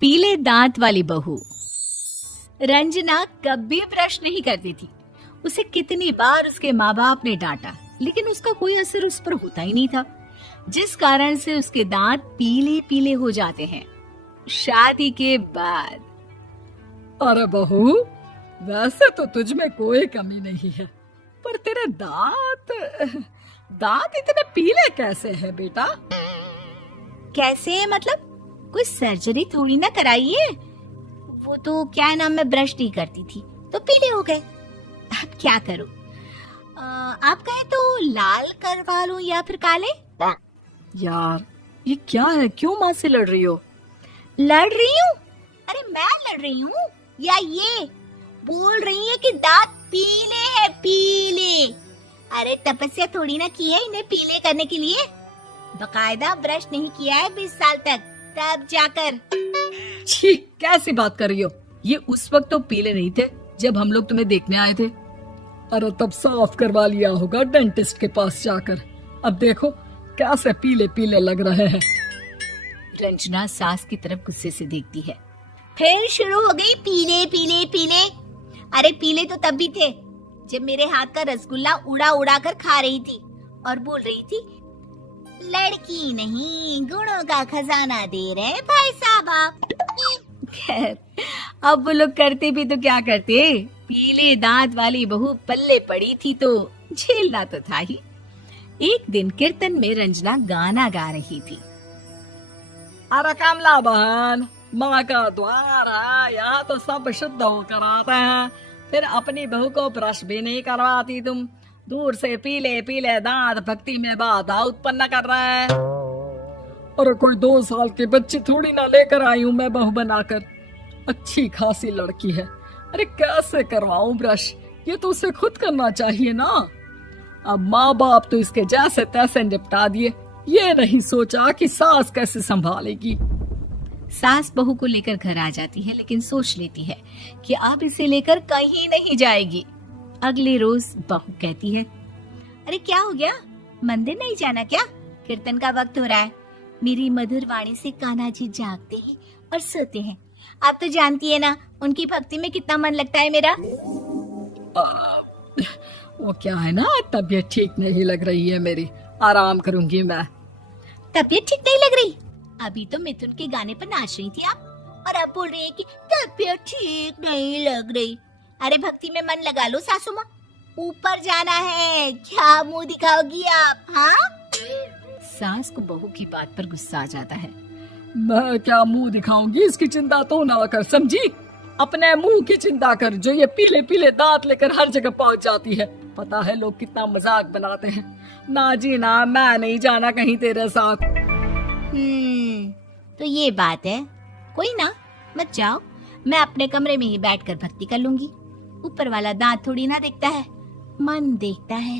पीले दांत वाली बहू। रंजना कभी ब्रश नहीं करती थी। उसे कितनी बार उसके माँ बाप ने डांटा, लेकिन उसका कोई असर उस पर होता ही नहीं था, जिस कारण से उसके दांत पीले पीले हो जाते हैं। शादी के बाद अरे बहू, वैसे तो तुझ में कोई कमी नहीं है, पर तेरे दांत दांत इतने पीले कैसे हैं बेटा? कैसे मतलब? कोई सर्जरी थोड़ी ना कराइए। वो तो क्या नाम, मैं ब्रश नहीं करती थी तो पीले हो गए। अब क्या करूं? आप कहे तो लाल करवा लूं या फिर काले? यार ये क्या है, क्यों माँ से लड़ रही हो? लड़ रही हूँ? अरे मैं लड़ रही हूँ या ये बोल रही है कि दांत पीले हैं, पीले। अरे तपस्या थोड़ी ना की है इन्हें पीले करने के लिए। बकायदा ब्रश नहीं किया है 20 साल तक, तब जाकर। छी, कैसी बात कर रही हो? ये उस वक्त तो पीले नहीं थे जब हम लोग तुम्हें देखने आए थे। अरे तब साफ करवा लिया होगा डेंटिस्ट के पास जाकर। अब देखो कैसे पीले पीले लग रहे हैं। रंजना सास की तरफ गुस्से से देखती है। फिर शुरू हो गई पीले पीले पीले। अरे पीले तो तब भी थे जब मेरे हाथ का रसगुल्ला उड़ा उड़ा कर खा रही थी और बोल रही थी, लड़की नहीं गुणों का खजाना दे रहे भाई साहब आप। खैर, अब वो लोग करते भी तो क्या करते, पीले दांत वाली बहू पल्ले पड़ी थी तो झेलना तो था ही। एक दिन कीर्तन में रंजना गाना गा रही थी। अरे कमला बहन, माँ का द्वार है, यहाँ तो सब शुद्ध होकर आते हैं, फिर अपनी बहू को ब्रश भी नहीं करवाती तुम। दूर से पीले पीले दांत भक्ति में बाधा उत्पन्न कर रहे हैं। अरे कोई 2 साल के बच्चे थोड़ी ना लेकर आई हूँ मैं बहू बनाकर। अच्छी खासी लड़की है, अरे कैसे करवाऊं ब्रश? ये तो उसे खुद करना चाहिए ना। अब माँ बाप तो इसके जैसे तैसे निपटा दिए, ये नहीं सोचा कि सास कैसे संभालेगी। सास बहू को लेकर घर आ जाती है, लेकिन सोच लेती है कि अब इसे लेकर कहीं नहीं जाएगी। अगले रोज बहू कहती है, अरे क्या हो गया, मंदिर नहीं जाना क्या? कीर्तन का वक्त हो रहा है। मेरी मधुर वाणी से कान्हा जी जागते हैं और सोते हैं। आप तो जानती है ना उनकी भक्ति में कितना मन लगता है मेरा। वो क्या है ना, तबीयत ठीक नहीं लग रही है मेरी, आराम करूंगी मैं। तबीयत ठीक नहीं लग रही? अभी तो मिथुन के गाने पर नाच रही थी आप, और अब बोल रही है कि तबीयत ठीक नहीं लग रही। अरे भक्ति में मन लगा लो सासू माँ, ऊपर जाना है, क्या मुंह दिखाओगी आप? हाँ? सास को बहू की बात पर गुस्सा आ जाता है। मैं क्या मुंह दिखाऊंगी, इसकी चिंता तो ना कर, समझी? अपने मुंह की चिंता कर, जो ये पीले पीले दांत लेकर हर जगह पहुंच जाती है। पता है लोग कितना मजाक बनाते हैं। ना जी ना, मैं नहीं जाना कहीं तेरे साथ। तो ये बात है। कोई ना, मत जाओ, मैं अपने कमरे में ही बैठकर भक्ति कर लूंगी। ऊपर वाला दांत थोड़ी ना देखता है, मन देखता है,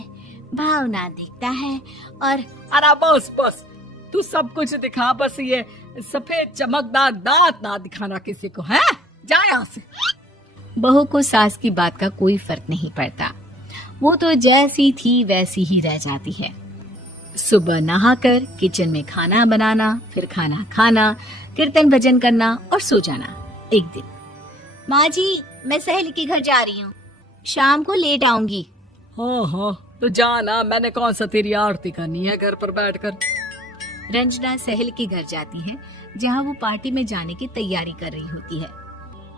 भावना देखता है। और अरे बस बस, तू सब कुछ दिखा, बस ये सफेद चमकदार दांत ना दिखाना किसी को, है? जा यहाँ से। बहू को सास की बात का कोई फर्क नहीं पड़ता, वो तो जैसी थी वैसी ही रह जाती है। सुबह नहाकर किचन में खाना बनाना, फिर खाना खाना, कीर्तन भजन करना और सो जाना। एक दिन, माँ जी मैं सहेली के घर जा रही हूँ, शाम को लेट आऊंगी। हाँ हाँ तो जाना, मैंने कौन सा तेरी आरती करनी है घर पर बैठकर। रंजना सहेली के घर जाती है, जहाँ वो पार्टी में जाने की तैयारी कर रही होती है।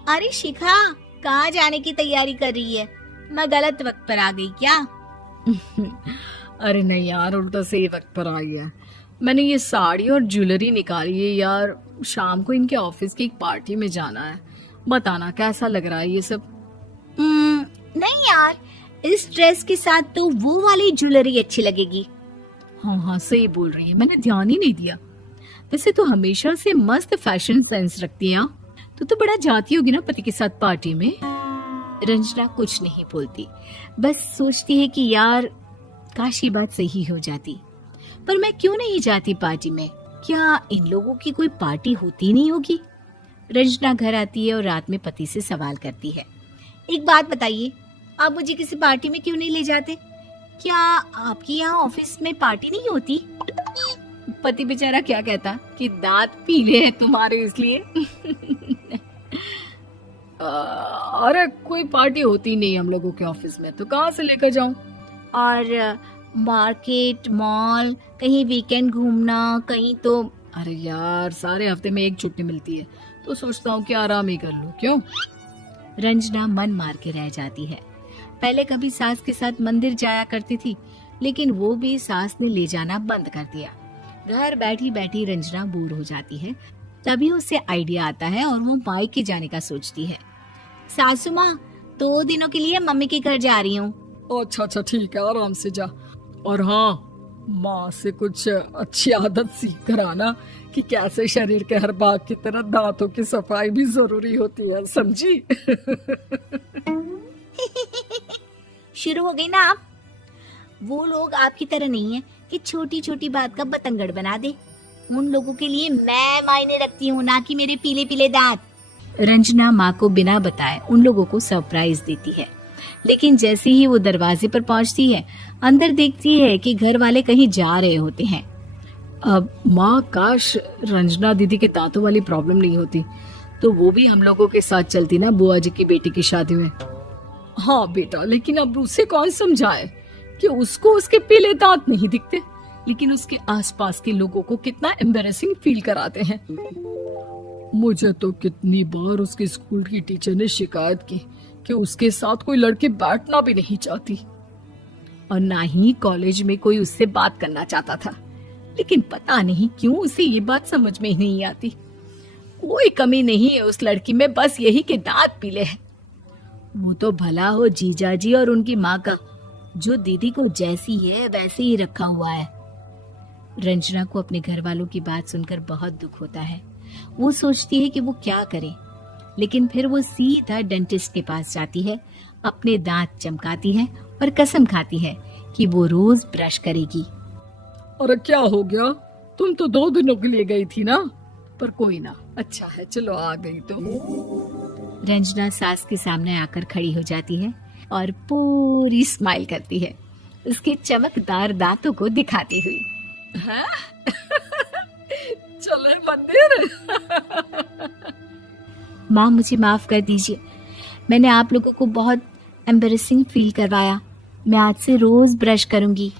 अरे शिखा, कहाँ जाने की तैयारी कर रही है? मैं गलत वक्त पर आ गई क्या? अरे नहीं यार, उल्टा सही वक्त पर आ गया। मैंने ये साड़ी और ज्वेलरी निकाली है यार, शाम को इनके ऑफिस की एक पार्टी में जाना है। बताना कैसा लग रहा है ये सब? नहीं यार, इस ड्रेस के साथ तो वो वाली ज्वेलरी अच्छी लगेगी। हाँ हाँ सही बोल रही है, मैंने ध्यान ही नहीं दिया। वैसे तो हमेशा से मस्त फैशन सेंस रखती है। तो बड़ा जाती होगी ना पति के साथ पार्टी में। रंजना कुछ नहीं बोलती, बस सोचती है कि यार काश ये बात सही हो जाती। पर मैं क्यों नहीं जाती पार्टी में? क्या इन लोगों की कोई पार्टी होती नहीं होगी? रंजना घर आती है और रात में पति से सवाल करती है, एक बात बताइए, आप मुझे किसी पार्टी में क्यों नहीं ले जाते? क्या आपकी यहाँ ऑफिस में पार्टी नहीं होती? पति बेचारा क्या कहता कि दांत पीले हैं तुम्हारे इसलिए। अरे कोई पार्टी होती नहीं हम लोगों के ऑफिस में, तो कहाँ से लेकर जाऊं? और मार्केट, मॉल, कहीं वीकेंड घूमना, कहीं तो। अरे यार, सारे हफ्ते में एक छुट्टी मिलती है, तो सोचता हूँ कि आराम ही कर लूं। क्यों? रंजना मन मार के रह जाती है। पहले कभी सास के साथ मंदिर जाया करती थी, लेकिन वो भी सास ने ले जाना बंद कर दिया। घर बैठी बैठी रंजना बोर हो जाती है। तभी उसे आइडिया आता है और वो मायके जाने का सोचती है। सासू माँ, 2 दिनों के लिए मम्मी के घर जा रही हूँ। अच्छा अच्छा, ठीक है, आराम से जा। और हाँ, माँ से कुछ अच्छी आदत सीख कर आना कि कैसे शरीर के हर भाग की तरह दांतों की सफाई भी जरूरी होती है, समझी? शुरू हो गई ना आप। वो लोग आपकी तरह नहीं है कि छोटी छोटी बात का बतंगड़ बना दे। उन लोगों के लिए मैं मायने रखती हूँ, ना कि मेरे पीले पीले दांत। रंजना माँ को बिना बताए उन लोगों को सरप्राइज देती है, लेकिन जैसे ही वो दरवाजे पर पहुंचती है, अंदर देखती है कि घर वाले कहीं जा रहे होते हैं। अब माँ, काश रंजना दीदी के दांतों वाली प्रॉब्लम नहीं होती, तो वो भी हम लोगों के साथ चलती ना बुआ जी की बेटी की शादी में। हाँ बेटा, लेकिन अब उसे कौन समझाए कि उसको उसके पीले दांत नहीं दिखते, लेकिन उसके आसपास के लोगों को कितना एम्बैरेसिंग फील कराते हैं। मुझे तो कितनी बार उसके स्कूल की टीचर ने शिकायत की कि उसके साथ कोई लड़की बैठना भी नहीं चाहती, और ना ही कॉलेज में कोई उससे बात करना चाहता था। लेकिन पता नहीं क्यों उसे ये बात समझ में ही नहीं आती। कोई कमी नहीं है उस लड़की में, बस यही कि दांत पीले हैं। वो तो भला हो जीजा जी और उनकी माँ का, जो दीदी को जैसी है वैसे ही रखा हुआ है। रंजना को अपने घर वालों की बात सुनकर बहुत दुख होता है। वो सोचती है कि वो क्या करे, लेकिन फिर वो सीधा डेंटिस्ट के पास जाती है, अपने दांत चमकाती है और कसम खाती है कि वो रोज ब्रश करेगी। अरे क्या हो गया? तुम तो 2 दिनों के लिए गई थी ना, पर कोई ना, अच्छा है, चलो आ गई तो। रंजना सास के सामने आकर खड़ी हो जाती है और पूरी स्माइल करती है, उसके चमकदार दांतों को दिखाती हुई। हैं? चले मंदिर? माँ, मुझे माफ कर दीजिए, मैंने आप लोगों को बहुत एम्बैरेसिंग फील करवाया। मैं आज से रोज ब्रश करूंगी।